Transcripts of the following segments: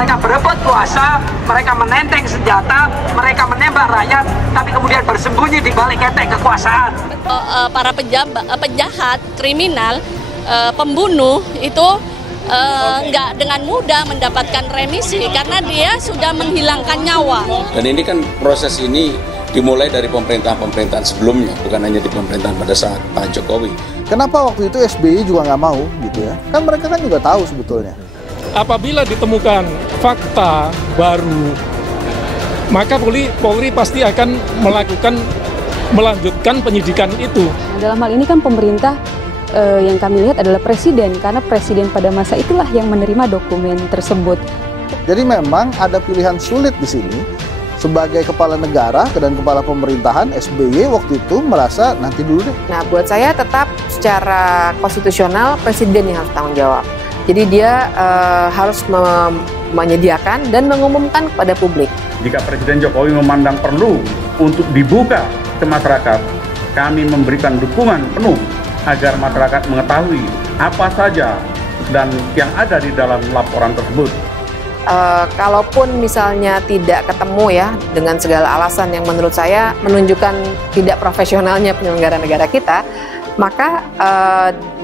Mereka berebut kuasa, mereka menenteng senjata, mereka menembak rakyat, tapi kemudian bersembunyi di balik ketek kekuasaan. Para penjahat, kriminal, pembunuh itu nggak dengan mudah mendapatkan remisi karena dia sudah menghilangkan nyawa. Dan ini kan proses ini dimulai dari pemerintahan-pemerintahan sebelumnya, bukan hanya di pemerintahan pada saat Pak Jokowi. Kenapa waktu itu SBY juga nggak mau gitu ya? Kan mereka kan juga tahu sebetulnya. Apabila ditemukan fakta baru, maka Polri pasti akan melanjutkan penyidikan itu. Dalam hal ini kan pemerintah yang kami lihat adalah presiden, karena presiden pada masa itulah yang menerima dokumen tersebut. Jadi memang ada pilihan sulit di sini. Sebagai kepala negara dan kepala pemerintahan, SBY waktu itu merasa nanti dulu deh. Nah, buat saya tetap secara konstitusional presiden yang harus tanggung jawab. Jadi dia harus menyediakan dan mengumumkan kepada publik. Jika Presiden Jokowi memandang perlu untuk dibuka ke masyarakat, kami memberikan dukungan penuh agar masyarakat mengetahui apa saja dan yang ada di dalam laporan tersebut. Kalaupun misalnya tidak ketemu ya dengan segala alasan yang menurut saya menunjukkan tidak profesionalnya penyelenggara negara kita, maka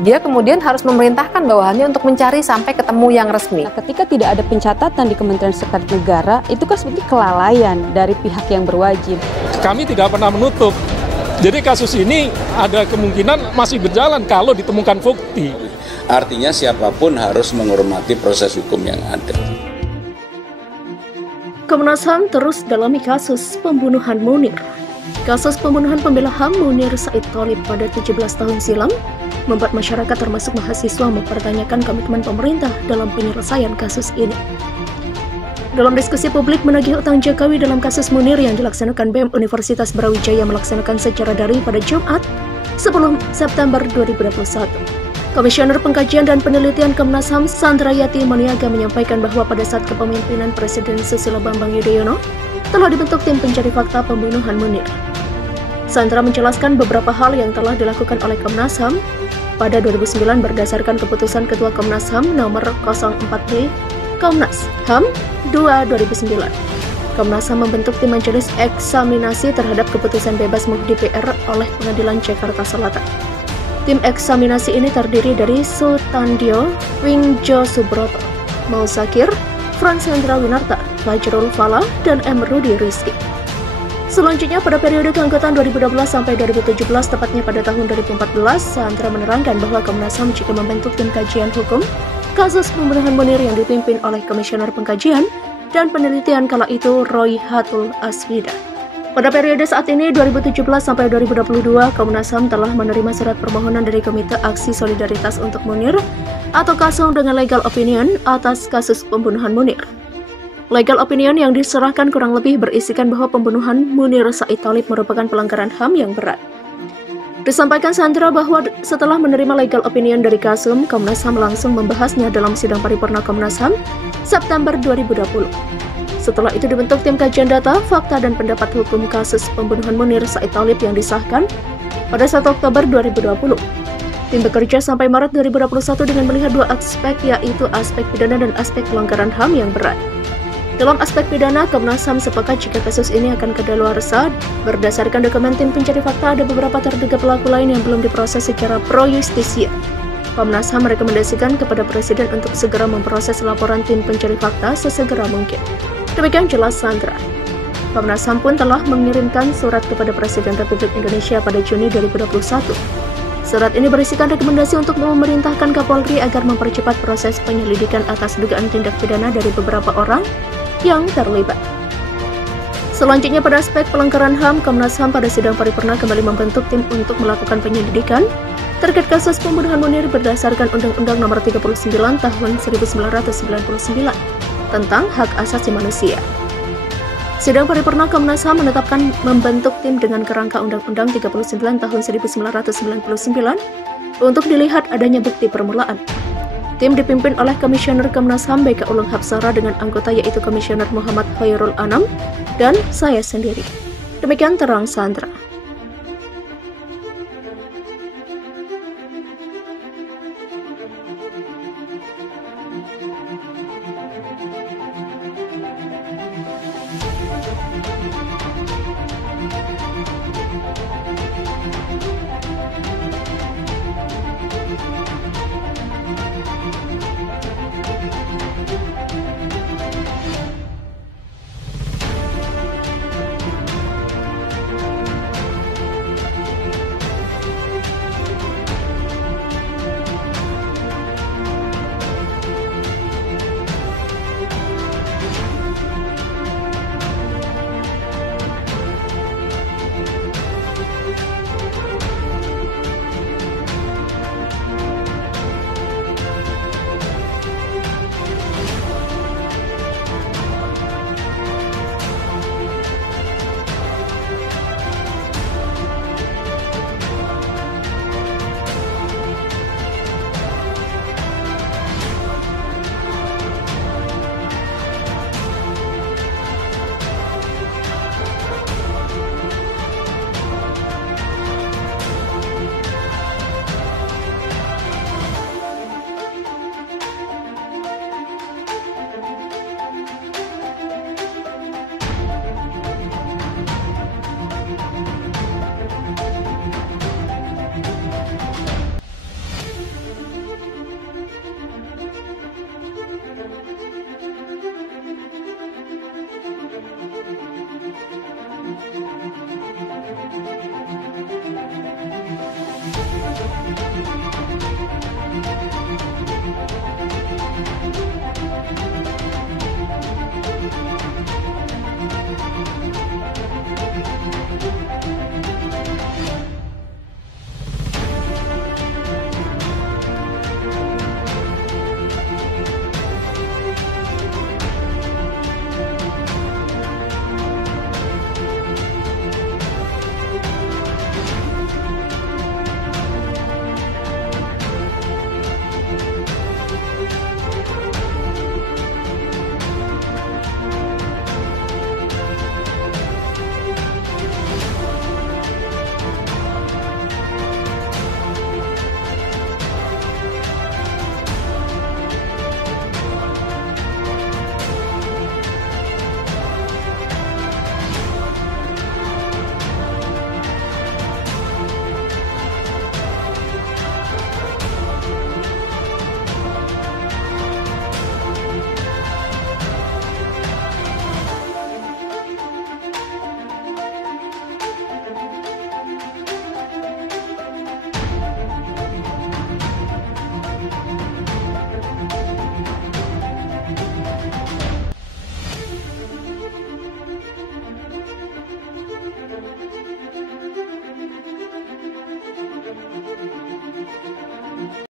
dia kemudian harus memerintahkan bawahannya untuk mencari sampai ketemu yang resmi. Nah, ketika tidak ada pencatatan di Kementerian Sekretariat Negara, itu kan seperti kelalaian dari pihak yang berwajib. Kami tidak pernah menutup. Jadi kasus ini ada kemungkinan masih berjalan kalau ditemukan bukti. Artinya siapapun harus menghormati proses hukum yang ada. Komnas HAM terus dalami kasus pembunuhan Munir. Kasus pembunuhan pembela HAM Munir Said Thalib pada 17 tahun silam membuat masyarakat termasuk mahasiswa mempertanyakan komitmen pemerintah dalam penyelesaian kasus ini. Dalam diskusi publik menagih utang Jokowi dalam kasus Munir yang dilaksanakan BEM Universitas Brawijaya melaksanakan secara daring pada Jumat 10 September 2021. Komisioner Pengkajian dan Penelitian Komnas HAM Sandra Yati Maniaga menyampaikan bahwa pada saat kepemimpinan Presiden Susilo Bambang Yudhoyono telah dibentuk tim pencari fakta pembunuhan Munir. Sandra menjelaskan beberapa hal yang telah dilakukan oleh Komnas HAM pada 2009 berdasarkan keputusan Ketua Komnas HAM nomor 04D Komnas HAM 2/2009. Komnas HAM membentuk tim majelis eksaminasi terhadap keputusan bebas Muhdi PR oleh Pengadilan Jakarta Selatan. Tim eksaminasi ini terdiri dari Sutandio, Wingjo Subroto, Mau Zakir, Frans Hendra Winarta, Fajrul Fala, dan M. Rudi Rizky. Selanjutnya pada periode keanggotaan 2012 sampai 2017, tepatnya pada tahun 2014, Sandra menerangkan bahwa Komnas HAM juga membentuk tim kajian hukum kasus pembunuhan Munir yang dipimpin oleh Komisioner Pengkajian dan Penelitian kala itu Roy Hatul Aswida. Pada periode saat ini 2017 sampai 2022, Komnas HAM telah menerima surat permohonan dari Komite Aksi Solidaritas untuk Munir atau KASON dengan legal opinion atas kasus pembunuhan Munir. Legal opinion yang diserahkan kurang lebih berisikan bahwa pembunuhan Munir Said Thalib merupakan pelanggaran HAM yang berat. Disampaikan Sandra bahwa setelah menerima legal opinion dari KASUM, Komnas HAM langsung membahasnya dalam sidang paripurna Komnas HAM September 2020. Setelah itu dibentuk tim kajian data, fakta, dan pendapat hukum kasus pembunuhan Munir Said Thalib yang disahkan pada 1 Oktober 2020. Tim bekerja sampai Maret 2021 dengan melihat dua aspek, yaitu aspek pidana dan aspek pelanggaran HAM yang berat. Dalam aspek pidana, Komnas HAM sepakat jika kasus ini akan kadaluarsa. Berdasarkan dokumen tim pencari fakta, ada beberapa terduga pelaku lain yang belum diproses secara pro justisia. Komnas HAM merekomendasikan kepada Presiden untuk segera memproses laporan tim pencari fakta sesegera mungkin. Demikian jelas Sandra. Komnas HAM pun telah mengirimkan surat kepada Presiden Republik Indonesia pada Juni 2021. Surat ini berisikan rekomendasi untuk memerintahkan Kapolri agar mempercepat proses penyelidikan atas dugaan tindak pidana dari beberapa orang yang terlibat. Selanjutnya pada aspek pelanggaran HAM, Komnas HAM pada sidang paripurna kembali membentuk tim untuk melakukan penyelidikan terkait kasus pembunuhan Munir berdasarkan Undang-Undang Nomor 39 Tahun 1999 tentang hak asasi manusia. Sidang paripurna Komnas HAM menetapkan membentuk tim dengan kerangka Undang-Undang 39 Tahun 1999 untuk dilihat adanya bukti permulaan. Tim dipimpin oleh Komisioner Komnas HAM BK Ulung Hapsara dengan anggota yaitu Komisioner Muhammad Khairul Anam dan saya sendiri. Demikian terang Sandra.